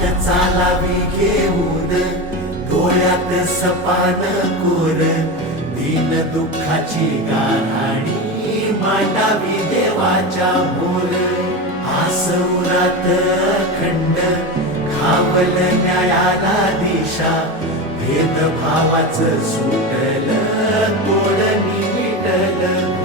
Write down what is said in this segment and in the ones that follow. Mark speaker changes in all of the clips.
Speaker 1: हात चालावी घेऊन डोळ्यात सपान कोर दीन दुःखाची गाराणी मांडावी देवाच्या मोर. आसुरात खंड खावल न्यायाला दिशा भेदभावाचं सुटल तोडणी मिटल.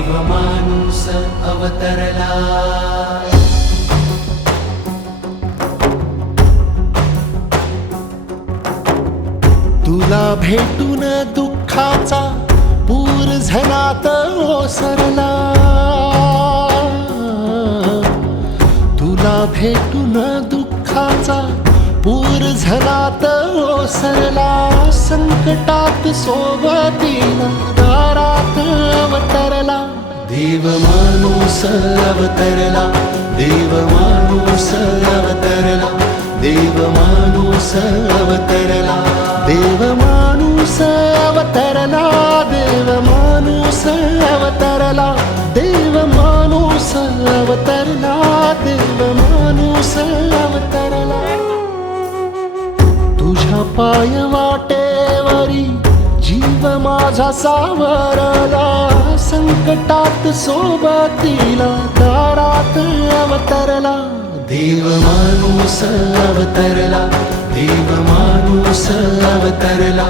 Speaker 1: देव माणूस अवतरला.
Speaker 2: तुला भेटून दुःखाचा पूर झनात ओसरला. तुला भेटून दुःखाचा पूर झनात ओसरला. संकटात सोबतीला दारात अवतरला.
Speaker 1: देव माणूस अवतरला देव माणूस अवतरला देव माणूस अवतरला
Speaker 2: देव माणूस अवतरला देव माणूस अवतरला देव माणूस अवतरला देव माणूस अवतरला तुझ्या पाय वाटेवरी जीव माझा सावरला. संकटात सोबतीला दारात अवतरला
Speaker 1: देव माणूस अवतरला देव माणूस अवतरला